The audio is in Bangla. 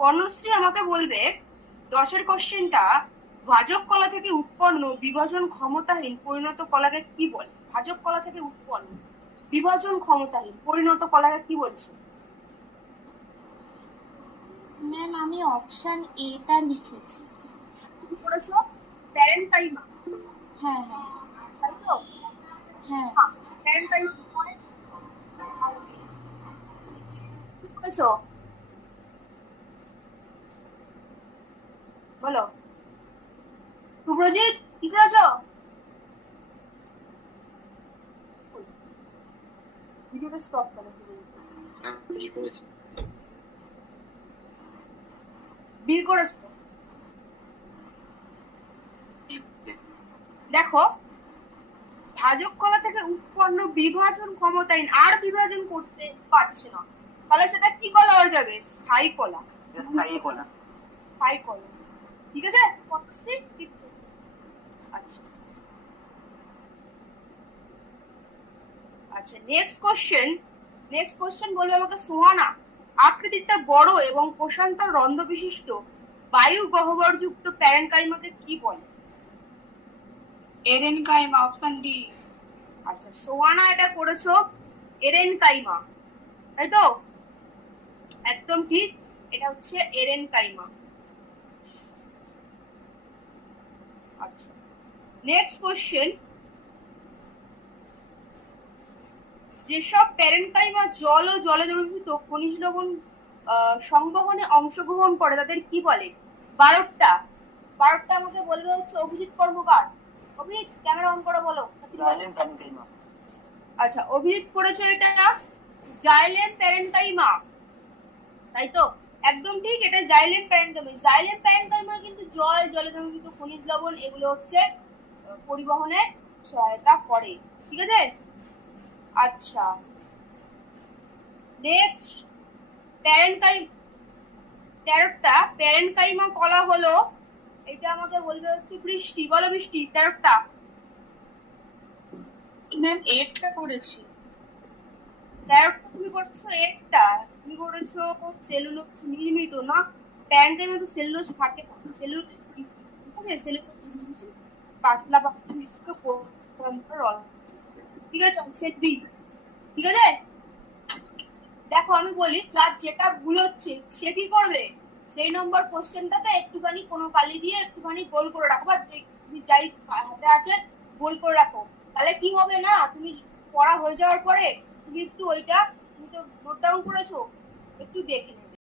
বর্ণশ্রী আমাকে বলবে 10-এর কোশ্চেনটা, ভাজক কলা থেকে উৎপন্ন বিভাজন ক্ষমতাহীন পরিণত কলাকে কি বলে? ভাজক কলা থেকে উৎপন্ন বিভাজন ক্ষমতাহীন পরিণত কলাকে কি বলছে? ম্যাম আমি অপশন এ টা লিখেছি। কি করেছো? প্যারেনকাইমা। হ্যাঁ হ্যাঁ তাই তো? হ্যাঁ। প্যারেনকাইমা কি করেছো বলো? সুব্রজিৎ কি করেছো? ভিডিওটা স্টপ করো। বি করেছো? দেখো, ভাজক কলা থেকে উৎপন্ন বিভাজন ক্ষমতাহীন আর বিভাজন করতে পারছে না, তাহলে সেটা কি কলা হয়ে যাবে? স্থায়ী কলা। স্থায়ী কলা। স্থায়ী কলা। ঠিক আছে? আচ্ছা আচ্ছা, নেক্সট কোশ্চেন বলবে আমাকে, সোহানা আকৃতিতে বড় এবং প্রশান্তর রন্ধ্র বিশিষ্ট বায়ু গহ্বরযুক্ত প্যারেনকাইমাকে কি বলে? এরেনকাইমা, অপশন ডি। আচ্ছা, সোহানা এটা করেছো এরেনকাইমা, তাই তো? একদম ঠিক, এটা হচ্ছে এরেনকাইমা। আচ্ছা, নেক্সট কোশ্চেন, যেসব প্যারেনকাইমা জল ও জলে দ্রবীভূত খনিজ লবণ সংবহনে অংশগ্রহণ করে তাদের কি বলে? 12টা আমাকে বলবে হচ্ছে অভিজিৎ কর্মকার। অভিজিৎ ক্যামেরা অন করে বলো। আচ্ছা, অভিজিৎ করেছো এটা জাইলেম প্যারেনকাইমা, তাই তো? একদম ঠিক, এটা জাইলেম প্যারেনকাইমা। জাইলেম প্যারেনকাইমা কিন্তু জলে দ্রবীভূত খনিজ লবণ এগুলো হচ্ছে পরিবহনে সহায়তা করে। ঠিক আছে? আচ্ছা, নেক্সট, 13টা প্যারেনকাইমা কলা হলো, এটা আমাকে বলবে হচ্ছে বৃষ্টি। বলো বৃষ্টি 13টা। ম্যাম 8টা করেছি। 13টা তুমি করেছো? 8টা তুমি করেছো সেলুলোজ নির্মিত না, প্যারেনকাইমা তো সেলুলোজ থাকে না, সেলুলোজ ঠিক আছে, সেলুলোজ পাতলা পাতলা বিশিষ্ট রস। ঠিক আছে? ঠিক আছে? দেখো আমি বলি, যার যেটা ভুল হচ্ছে সে কি করবে, সেই নম্বর কোশ্চেনটাতে একটুখানি কোনো কালি দিয়ে একটুখানি গোল করে রাখো, বা তুমি যাই হাতে আছে গোল করে রাখো। তাহলে কি হবে না, তুমি পড়া হয়ে যাওয়ার পরে তুমি একটু ওইটা, তুমি তো নোট ডাউন করেছো, একটু দেখে নেবে।